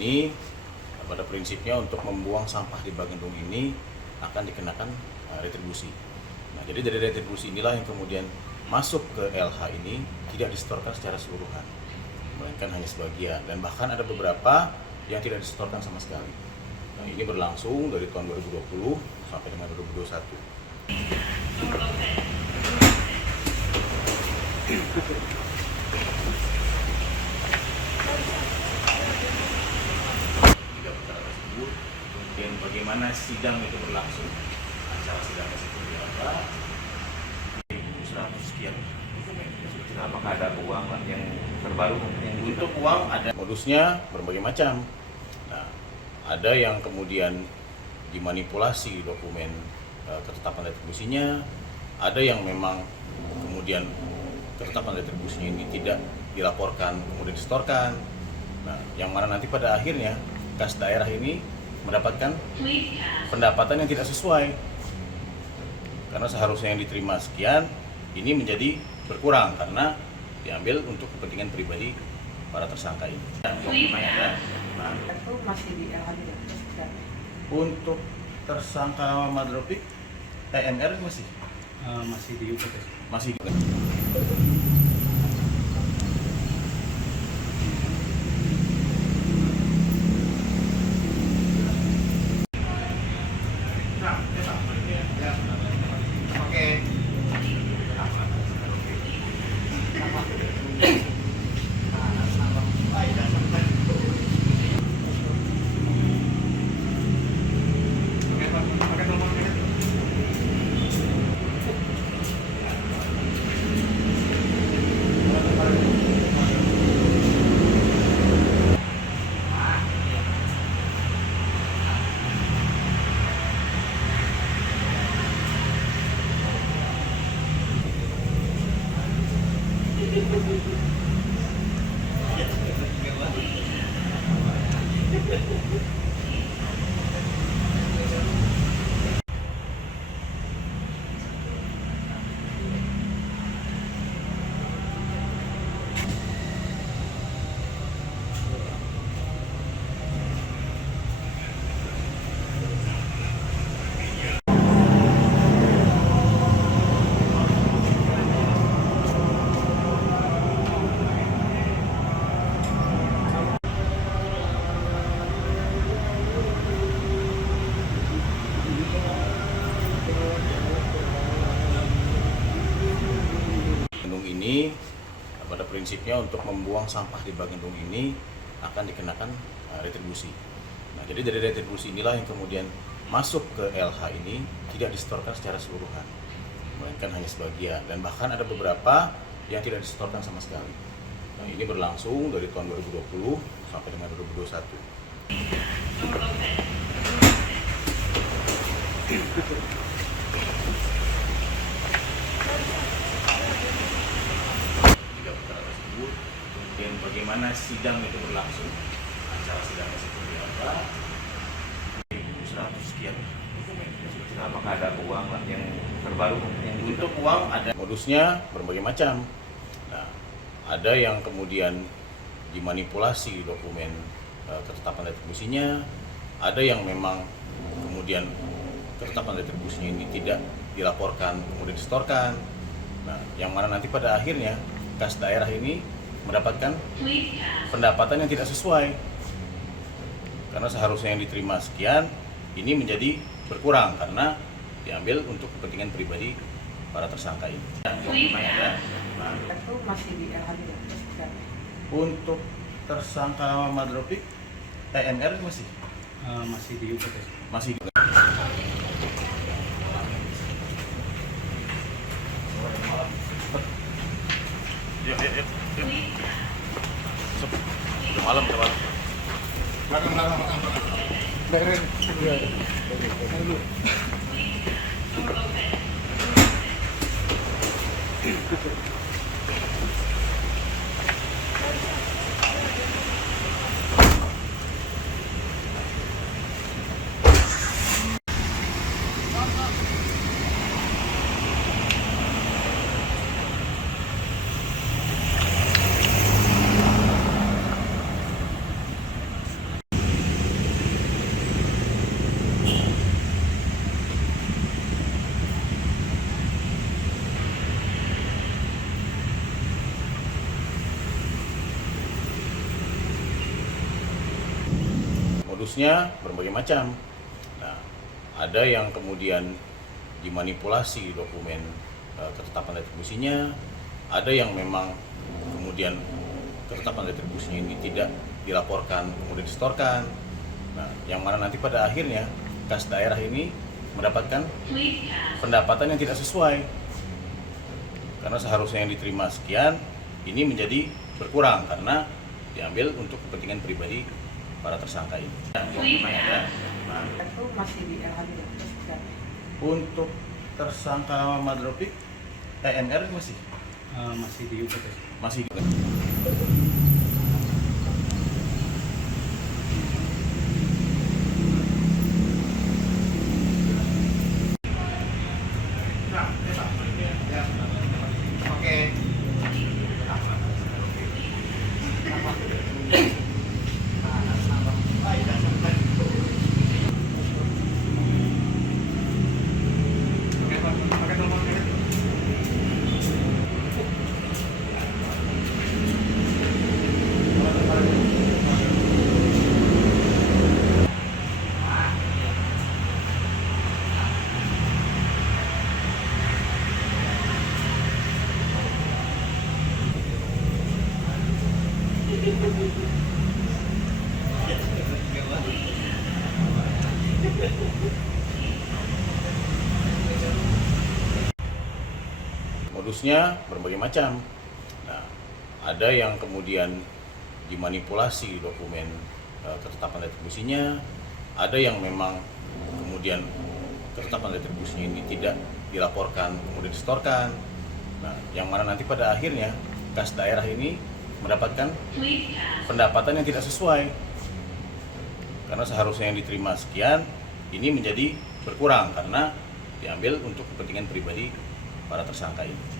Ini pada prinsipnya untuk membuang sampah di bak gedung ini akan dikenakan retribusi. Nah, jadi dari retribusi inilah yang kemudian masuk ke LH ini tidak disetorkan secara keseluruhan, melainkan hanya sebagian, dan bahkan ada beberapa yang tidak disetorkan sama sekali. Nah, ini berlangsung dari tahun 2020 sampai dengan 2021. Dan bagaimana sidang itu berlangsung, acara sidangnya seperti apa, 100 sekian dokumen. Apakah ada uang yang terbaru yang untuk uang ada modusnya berbagai macam. Nah, ada yang kemudian dimanipulasi dokumen ketetapan retribusinya, ada yang memang kemudian ketetapan retribusinya ini tidak dilaporkan kemudian disetorkan. Nah, yang mana nanti pada akhirnya kas daerah ini mendapatkan pendapatan yang tidak sesuai, karena seharusnya yang diterima sekian ini menjadi berkurang karena diambil untuk kepentingan pribadi para tersangka ini. Itu masih di LH. Untuk tersangka Madropik TMR masih Masih di UPT. masih ini pada prinsipnya untuk membuang sampah di bak gedung ini akan dikenakan retribusi. Nah, jadi dari retribusi inilah yang kemudian masuk ke LH ini tidak disetorkan secara keseluruhan, melainkan hanya sebagian, dan bahkan ada beberapa yang tidak disetorkan sama sekali. Nah, ini berlangsung dari tahun 2020 sampai dengan 2021. Dan bagaimana sidang itu berlangsung, acara sidangnya seperti apa, 100 sekian dokumen. apakah ada uang yang terbaru yang Untuk uang ada modusnya berbagai macam. Nah, ada yang kemudian dimanipulasi dokumen ketetapan retribusinya, ada yang memang kemudian ketetapan retribusinya ini tidak dilaporkan kemudian disetorkan. Nah, yang mana nanti pada akhirnya kas daerah ini mendapatkan pendapatan yang tidak sesuai, karena seharusnya yang diterima sekian ini menjadi berkurang karena diambil untuk kepentingan pribadi para tersangka ini. Itu masih di LH. Untuk tersangka Madropik TMR masih Masih di UPT. Masih. Yuk. Sup. Udah malam, udah malam. Modusnya berbagai macam. Nah, ada yang kemudian dimanipulasi dokumen ketetapan retribusinya, ada yang memang kemudian ketetapan retribusinya ini tidak dilaporkan, kemudian disetorkan. Nah, yang mana nanti pada akhirnya kas daerah ini mendapatkan pendapatan yang tidak sesuai. Karena seharusnya yang diterima sekian, ini menjadi berkurang karena diambil untuk kepentingan pribadi para tersangka ini. Itu masih di LHD ya? Untuk tersangka Madropik, MR masih Masih di UPT. masih. Modusnya berbagai macam. Nah, ada yang kemudian dimanipulasi dokumen ketetapan retribusinya, ada yang memang kemudian ketetapan retribusinya ini tidak dilaporkan, kemudian disetorkan. Nah, yang mana nanti pada akhirnya kas daerah ini mendapatkan pendapatan yang tidak sesuai. Karena seharusnya yang diterima sekian, ini menjadi berkurang karena diambil untuk kepentingan pribadi para tersangka ini.